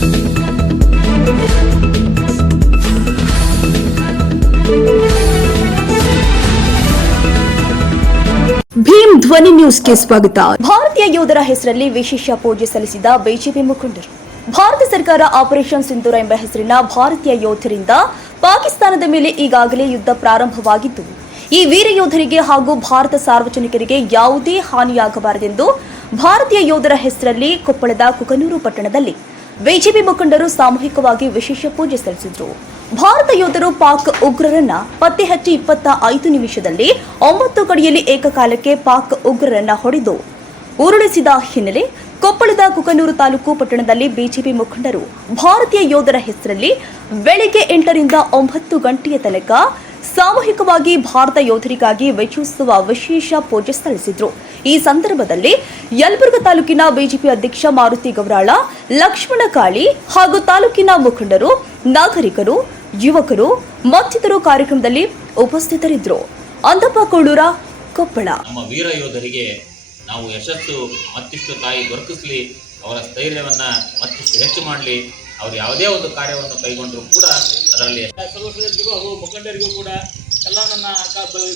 ಭೀಮ್ ಧ್ವನಿ ನ್ಯೂಸ್ಗೆ ಸ್ವಾಗತ. ಭಾರತೀಯ ಯೋಧರ ಹೆಸರಲ್ಲಿ ವಿಶೇಷ ಪೂಜೆ ಸಲ್ಲಿಸಿದ ಬಿಜೆಪಿ ಮುಖಂಡರು. ಭಾರತ ಸರ್ಕಾರ ಆಪರೇಷನ್ ಸಿಂಧೂರ ಎಂಬ ಹೆಸರಿನ ಭಾರತೀಯ ಯೋಧರಿಂದ ಪಾಕಿಸ್ತಾನದ ಮೇಲೆ ಈಗಾಗಲೇ ಯುದ್ಧ ಪ್ರಾರಂಭವಾಗಿದ್ದು, ಈ ವೀರ ಯೋಧರಿಗೆ ಹಾಗೂ ಭಾರತ ಸಾರ್ವಜನಿಕರಿಗೆ ಯಾವುದೇ ಹಾನಿಯಾಗಬಾರದೆಂದು ಭಾರತೀಯ ಯೋಧರ ಹೆಸರಲ್ಲಿ ಕೊಪ್ಪಳದ ಕುಕನೂರು ಪಟ್ಟಣದಲ್ಲಿ ಬಿಜೆಪಿ ಮುಖಂಡರು ಸಾಮೂಹಿಕವಾಗಿ ವಿಶೇಷ ಪೂಜೆ ಸಲ್ಲಿಸಿದರು. ಭಾರತ ಯೋಧರು ಪಾಕ್ ಉಗ್ರರನ್ನ ಪತ್ತೆ ಹಚ್ಚಿ 25 ನಿಮಿಷದಲ್ಲಿ 9 ಕಡೆಯಲ್ಲಿ ಏಕಕಾಲಕ್ಕೆ ಪಾಕ್ ಉಗ್ರರನ್ನ ಹೊಡೆದು ಉರುಳಿಸಿದ ಹಿನ್ನೆಲೆ ಕೊಪ್ಪಳದ ಕುಕನೂರು ತಾಲೂಕು ಪಟ್ಟಣದಲ್ಲಿ ಬಿಜೆಪಿ ಮುಖಂಡರು ಭಾರತೀಯ ಯೋಧರ ಹೆಸರಲ್ಲಿ ಬೆಳಗ್ಗೆ 8 ರಿಂದ 9 ಗಂಟೆಯ ತನಕ ಸಾಮೂಹಿಕವಾಗಿ ಭಾರತ ಯೋಧರಿಗಾಗಿ ವಿಜಯೋತ್ಸವ ವಿಶೇಷ ಪೂಜೆ ಸಲ್ಲಿಸಿದರು. ಈ ಸಂದರ್ಭದಲ್ಲಿ ಯಲಬುರ್ಗಾ ತಾಲೂಕಿನ ಬಿಜೆಪಿ ಅಧ್ಯಕ್ಷ ಮಾರುತಿ ಗೌರಾಳ, ಲಕ್ಷ್ಮಣ ಕಾಳಿ ಹಾಗೂ ತಾಲೂಕಿನ ಮುಖಂಡರು, ನಾಗರಿಕರು, ಯುವಕರು ಮತ್ತಿತರರು ಕಾರ್ಯಕ್ರಮದಲ್ಲಿ ಉಪಸ್ಥಿತರಿದ್ದರು. ಅಂದಪ್ಪ ಕೋಳೂರ, ಕೊಪ್ಪಳ. ನಮ್ಮ ವೀರ ಯೋಧರಿಗೆ ನಾವು ಯಶಸ್ಸು ಮತ್ತಿಷ್ಟು ತಾಯಿ ದೊರಕಿಸಲಿ, ಅವರ ಸ್ಥೈರ್ಯವನ್ನ ಮತ್ತಿಷ್ಟು ಹೆಚ್ಚು ಮಾಡಲಿ. ಅವರು ಯಾವುದೇ ಒಂದು ಕಾರ್ಯವನ್ನು ಕೈಗೊಂಡರೂ ಕೂಡ ಅದರಲ್ಲಿ ಸರ್ವ ಸದಸ್ಯರಿಗೂ ಹಾಗೂ ಮುಖಂಡರಿಗೂ ಕೂಡ ಎಲ್ಲ ನನ್ನ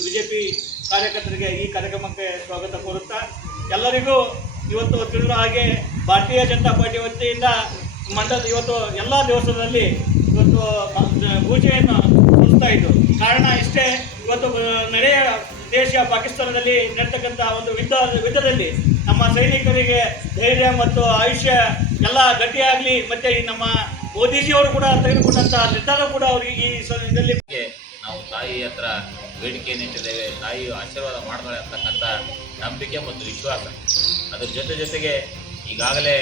ಬಿಜೆಪಿ ಕಾರ್ಯಕರ್ತರಿಗೆ ಈ ಕಾರ್ಯಕ್ರಮಕ್ಕೆ ಸ್ವಾಗತ ಕೋರುತ್ತಾ, ಎಲ್ಲರಿಗೂ ಇವತ್ತು ತಿಳಿದ ಹಾಗೆ ಭಾರತೀಯ ಜನತಾ ಪಾರ್ಟಿ ವತಿಯಿಂದ ಮಂಡಲ ಇವತ್ತು ಎಲ್ಲ ದಿವಸದಲ್ಲಿ ಇವತ್ತು ಪೂಜೆಯನ್ನು ಸಲ್ಲಿಸ್ತಾ ಇದ್ದು, ಕಾರಣ ಇಷ್ಟೇ. ಇವತ್ತು ನೆರೆಯ ದೇಶ ಪಾಕಿಸ್ತಾನದಲ್ಲಿ ನಡೀತಕ್ಕಂಥ ಒಂದು ಯುದ್ಧದಲ್ಲಿ ನಮ್ಮ ಸೈನಿಕರಿಗೆ ಧೈರ್ಯ ಮತ್ತು ಆಯುಷ್ಯ ಎಲ್ಲ ಗಟ್ಟಿಯಾಗಲಿ, ಮತ್ತು ಈ ನಮ್ಮ ಮೋದಿಜಿಯವರು ಕೂಡ ತೆಗೆದುಕೊಂಡಂತಹ ನಿರ್ಧಾರ ಕೂಡ ಅವರಿಗೆ ಈ ಇದರಲ್ಲಿ ನಾವು ತಾಯಿ ಹತ್ರ ಬೇಡಿಕೆಯನ್ನು ಇಟ್ಟಿದ್ದೇವೆ. ತಾಯಿಯು ಆಶೀರ್ವಾದ ಮಾಡ್ತಾಳೆ ಅಂತಕ್ಕಂಥ ನಂಬಿಕೆ ಮತ್ತು ವಿಶ್ವಾಸ. ಅದರ ಜೊತೆಗೆ ಈಗಾಗಲೇ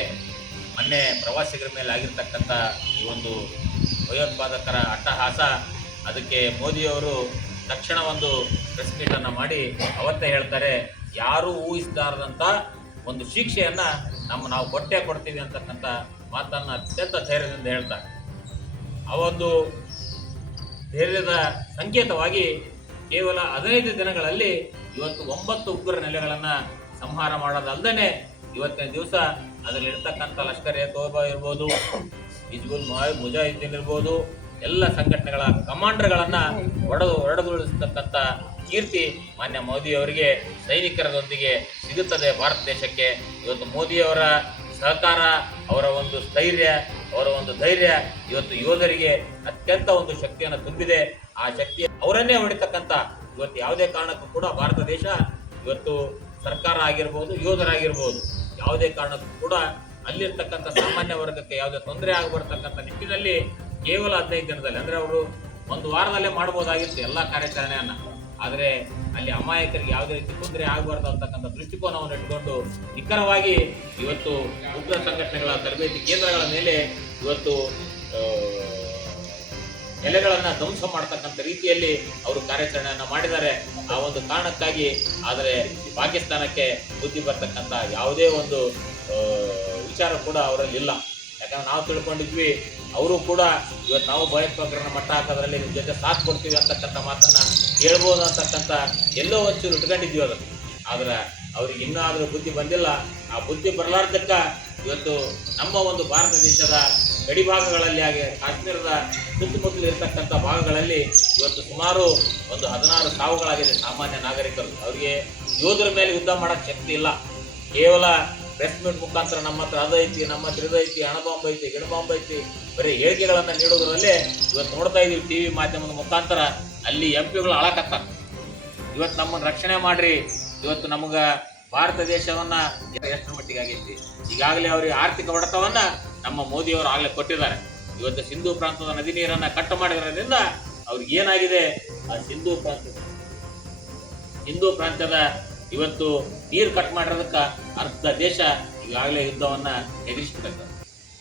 ಮೊನ್ನೆ ಪ್ರವಾಸಿಗರ ಮೇಲೆ ಆಗಿರ್ತಕ್ಕಂಥ ಈ ಒಂದು ಭಯೋತ್ಪಾದಕರ ಅಟ್ಟಹಾಸ, ಅದಕ್ಕೆ ಮೋದಿಯವರು ತಕ್ಷಣ ಒಂದು ಪ್ರೆಸ್ ಮೀಟನ್ನು ಮಾಡಿ ಅವತ್ತೇ ಹೇಳ್ತಾರೆ, ಯಾರೂ ಊಹಿಸಲಾರದಂಥ ಒಂದು ಶಿಕ್ಷೆಯನ್ನು ನಾವು ಕೊಡ್ತೀವಿ ಅಂತಕ್ಕಂಥ ಮಾತನ್ನು ಅತ್ಯಂತ ಧೈರ್ಯದಿಂದ ಹೇಳ್ತಾರೆ. ಆ ಒಂದು ಧೈರ್ಯದ ಸಂಕೇತವಾಗಿ ಕೇವಲ 15 ದಿನಗಳಲ್ಲಿ ಇವತ್ತು 9 ಉಗ್ರ ನೆಲೆಗಳನ್ನು ಸಂಹಾರ ಮಾಡೋದಲ್ಲದೆ ಇವತ್ತಿನ ದಿವಸ ಅದರಲ್ಲಿ ಇರ್ತಕ್ಕಂಥ ಲಷ್ಕರ್ ಎ ತೋಬಾ ಇರ್ಬೋದು, ಹಿಜ್ಬುಲ್ ಮುಜಾಹಿದ್ದೀನ್ ಇರ್ಬೋದು, ಎಲ್ಲ ಸಂಘಟನೆಗಳ ಕಮಾಂಡರ್ಗಳನ್ನು ಹೊಡೆದುರುಳಿಸ್ತಕ್ಕಂಥ ಕೀರ್ತಿ ಮಾನ್ಯ ಮೋದಿಯವರಿಗೆ ಸೈನಿಕರದೊಂದಿಗೆ ಸಿಗುತ್ತದೆ. ಭಾರತ ದೇಶಕ್ಕೆ ಇವತ್ತು ಮೋದಿಯವರ ಸಹಕಾರ, ಅವರ ಒಂದು ಸ್ಥೈರ್ಯ, ಅವರ ಒಂದು ಧೈರ್ಯ ಇವತ್ತು ಯೋಧರಿಗೆ ಅತ್ಯಂತ ಒಂದು ಶಕ್ತಿಯನ್ನು ತುಂಬಿದೆ. ಆ ಶಕ್ತಿ ಅವರನ್ನೇ ಹೊಡಿತಕ್ಕಂಥ ಇವತ್ತು ಯಾವುದೇ ಕಾರಣಕ್ಕೂ ಕೂಡ ಭಾರತ ದೇಶ ಇವತ್ತು ಸರ್ಕಾರ ಆಗಿರ್ಬೋದು, ಯೋಧರಾಗಿರ್ಬೋದು, ಯಾವುದೇ ಕಾರಣಕ್ಕೂ ಕೂಡ ಅಲ್ಲಿರ್ತಕ್ಕಂಥ ಸಾಮಾನ್ಯ ವರ್ಗಕ್ಕೆ ಯಾವುದೇ ತೊಂದರೆ ಆಗಬರ್ತಕ್ಕಂಥ ನಿಟ್ಟಿನಲ್ಲಿ ಕೇವಲ 15 ದಿನದಲ್ಲಿ, ಅಂದರೆ ಅವರು ಒಂದು ವಾರದಲ್ಲೇ ಮಾಡ್ಬೋದಾಗಿತ್ತು ಎಲ್ಲ ಕಾರ್ಯಾಚರಣೆಯನ್ನು. ಆದರೆ ಅಲ್ಲಿ ಅಮಾಯಕರಿಗೆ ಯಾವುದೇ ರೀತಿ ತೊಂದರೆ ಆಗಬಾರ್ದು ಅಂತಕ್ಕಂಥ ದೃಷ್ಟಿಕೋನವನ್ನು ಇಟ್ಟುಕೊಂಡು ನಿಖರವಾಗಿ ಇವತ್ತು ಉಗ್ರ ಸಂಘಟನೆಗಳ ತರಬೇತಿ ಕೇಂದ್ರಗಳ ಮೇಲೆ ಇವತ್ತು ನೆಲೆಗಳನ್ನು ಧ್ವಂಸ ಮಾಡ್ತಕ್ಕಂಥ ರೀತಿಯಲ್ಲಿ ಅವರು ಕಾರ್ಯಾಚರಣೆಯನ್ನು ಮಾಡಿದ್ದಾರೆ. ಆ ಒಂದು ಕಾರಣಕ್ಕಾಗಿ ಆದರೆ ಪಾಕಿಸ್ತಾನಕ್ಕೆ ಬುದ್ಧಿ ಬರ್ತಕ್ಕಂಥ ಯಾವುದೇ ಒಂದು ವಿಚಾರ ಕೂಡ ಅವರಲ್ಲಿ ಇಲ್ಲ. ಯಾಕಂದ್ರೆ ನಾವು ತಿಳ್ಕೊಂಡಿದ್ವಿ, ಅವರು ಕೂಡ ಇವತ್ತು ನಾವು ಭಯೋತ್ಪಾದಕರನ್ನ ಮಟ್ಟ ಹಾಕೋದ್ರಲ್ಲಿ ನಿಮ್ಮ ಜೊತೆ ಸಾಥ್ ಕೊಡ್ತೀವಿ ಅಂತಕ್ಕಂಥ ಮಾತನ್ನು ಹೇಳ್ಬೋದು ಅಂತಕ್ಕಂಥ ಎಲ್ಲೋ ಒಂಚೂರು ಇಟ್ಕೊಂಡಿದ್ವಿ ಅದನ್ನು. ಆದರೆ ಅವ್ರಿಗೆ ಇನ್ನಾದರೂ ಬುದ್ಧಿ ಬಂದಿಲ್ಲ. ಆ ಬುದ್ಧಿ ಬರಲಾರ್ದಕ್ಕ ಇವತ್ತು ನಮ್ಮ ಒಂದು ಭಾರತ ದೇಶದ ಗಡಿ ಭಾಗಗಳಲ್ಲಿ ಹಾಗೆ ಕಾಶ್ಮೀರದ ಸುತ್ತಮುತ್ತಲು ಇರತಕ್ಕಂಥ ಭಾಗಗಳಲ್ಲಿ ಇವತ್ತು ಸುಮಾರು ಒಂದು 16 ಸಾವುಗಳಾಗಿದೆ ಸಾಮಾನ್ಯ ನಾಗರಿಕರು. ಅವರಿಗೆ ಯೋಧರ ಮೇಲೆ ಯುದ್ಧ ಮಾಡೋಕ್ಕೆ ಶಕ್ತಿ ಇಲ್ಲ. ಕೇವಲ ಪ್ರೆಸ್ ಮೀಟ್ ಮುಖಾಂತರ ನಮ್ಮ ಹತ್ರ ಅದೈತಿ, ನಮ್ಮ ಹತ್ರ ಇದೈತಿ, ಹಣಬಾಂಬ್ ಐತಿ, ಗಿಣಬಾಂಬ್ ಐತಿ, ಬರೀ ಹೇಳಿಕೆಗಳನ್ನು ನೀಡೋದ್ರಲ್ಲೇ ಇವತ್ತು ನೋಡ್ತಾ ಇದ್ದೀವಿ ಟಿ ವಿ ಮಾಧ್ಯಮದ ಮುಖಾಂತರ. ಅಲ್ಲಿ ಎಂಪಿಗಳು ಅಳಕತ್ತಾರೆ, ಇವತ್ತು ನಮ್ಮನ್ನು ರಕ್ಷಣೆ ಮಾಡ್ರಿ, ಇವತ್ತು ನಮಗೆ ಭಾರತ ದೇಶವನ್ನು ಎಷ್ಟು ಮಟ್ಟಿಗೆ ಆಗೈತಿ. ಈಗಾಗಲೇ ಅವರಿಗೆ ಆರ್ಥಿಕ ಹೊಡೆತವನ್ನು ನಮ್ಮ ಮೋದಿಯವರು ಆಗಲೇ ಕೊಟ್ಟಿದ್ದಾರೆ. ಇವತ್ತು ಸಿಂಧೂ ಪ್ರಾಂತದ ನದಿ ನೀರನ್ನು ಕಟ್ ಮಾಡಿರೋದ್ರಿಂದ ಅವ್ರಿಗೆ ಏನಾಗಿದೆ, ಆ ಸಿಂಧೂ ಪ್ರಾಂತ್ಯದ ಇವತ್ತು ನೀರು ಕಟ್ ಮಾಡಿರೋದಕ್ಕೆ ಅರ್ಧ ದೇಶ ಈಗಾಗಲೇ ಯುದ್ಧವನ್ನು ಎದುರಿಸ್ಬಿಟ್ಟಿರ್ತಾರೆ.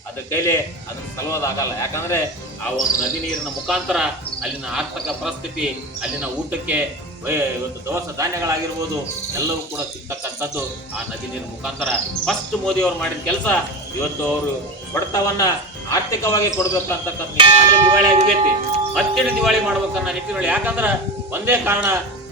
ಅದ್ರ ಕೈಲಿ ಅದನ್ನು ಸಲುವಾದಾಗಲ್ಲ. ಯಾಕಂದರೆ ಆ ಒಂದು ನದಿ ನೀರಿನ ಮುಖಾಂತರ ಅಲ್ಲಿನ ಆರ್ಥಿಕ ಪರಿಸ್ಥಿತಿ, ಅಲ್ಲಿನ ಊಟಕ್ಕೆ ಇವತ್ತು ದವಸ ಧಾನ್ಯಗಳಾಗಿರ್ಬೋದು ಎಲ್ಲವೂ ಕೂಡ ಸಿಗ್ತಕ್ಕಂಥದ್ದು ಆ ನದಿ ನೀರಿನ ಮುಖಾಂತರ. ಫಸ್ಟ್ ಮೋದಿಯವರು ಮಾಡಿದ ಕೆಲಸ ಇವತ್ತು ಅವರು ಬಡತವನ್ನು ಆರ್ಥಿಕವಾಗಿ ಕೊಡಬೇಕಂತಕ್ಕಂಥ ದಿವಾಳಿ ಆಗೈತಿ, ಮತ್ತೆ ದಿವಾಳಿ ಮಾಡ್ಬೇಕನ್ನೋ ನಿಟ್ಟಿನಲ್ಲಿ. ಯಾಕಂದ್ರೆ ಒಂದೇ ಕಾರಣ,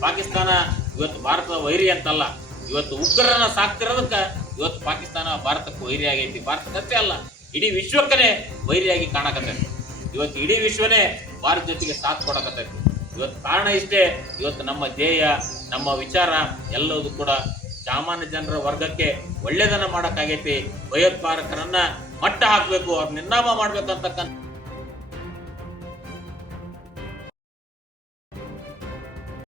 ಪಾಕಿಸ್ತಾನ ಇವತ್ತು ಭಾರತದ ವೈರಿ ಅಂತಲ್ಲ, ಇವತ್ತು ಉಗ್ರರನ್ನ ಸಾಕ್ತಿರೋದಕ್ಕೆ ಇವತ್ತು ಪಾಕಿಸ್ತಾನ ಭಾರತಕ್ಕೆ ವೈರಿ ಆಗೈತಿ. ಭಾರತಕ್ಕಷ್ಟೇ ಅಲ್ಲ, ಇಡೀ ವಿಶ್ವಕ್ಕನೇ ವೈರಿಯಾಗಿ ಕಾಣಕತ್ತೈತಿ. ಇವತ್ತು ಇಡೀ ವಿಶ್ವನೇ ಭಾರತ ಜೊತೆಗೆ ಸಾಥ್ ಕೊಡಕತ್ತೈತಿ. ಇವತ್ತು ಕಾರಣ ಇಷ್ಟೇ, ಇವತ್ತು ನಮ್ಮ ಧ್ಯೇಯ, ನಮ್ಮ ವಿಚಾರ ಎಲ್ಲವೂ ಕೂಡ ಸಾಮಾನ್ಯ ಜನರ ವರ್ಗಕ್ಕೆ ಒಳ್ಳೆಯದನ್ನ ಮಾಡೋಕ್ಕಾಗೈತಿ. ಭಯೋತ್ಪಾದಕರನ್ನ ಮಟ್ಟ ಹಾಕಬೇಕು, ಅವ್ರ ನಿರ್ನಾಮ ಮಾಡ್ಬೇಕಂತಕ್ಕಂಥ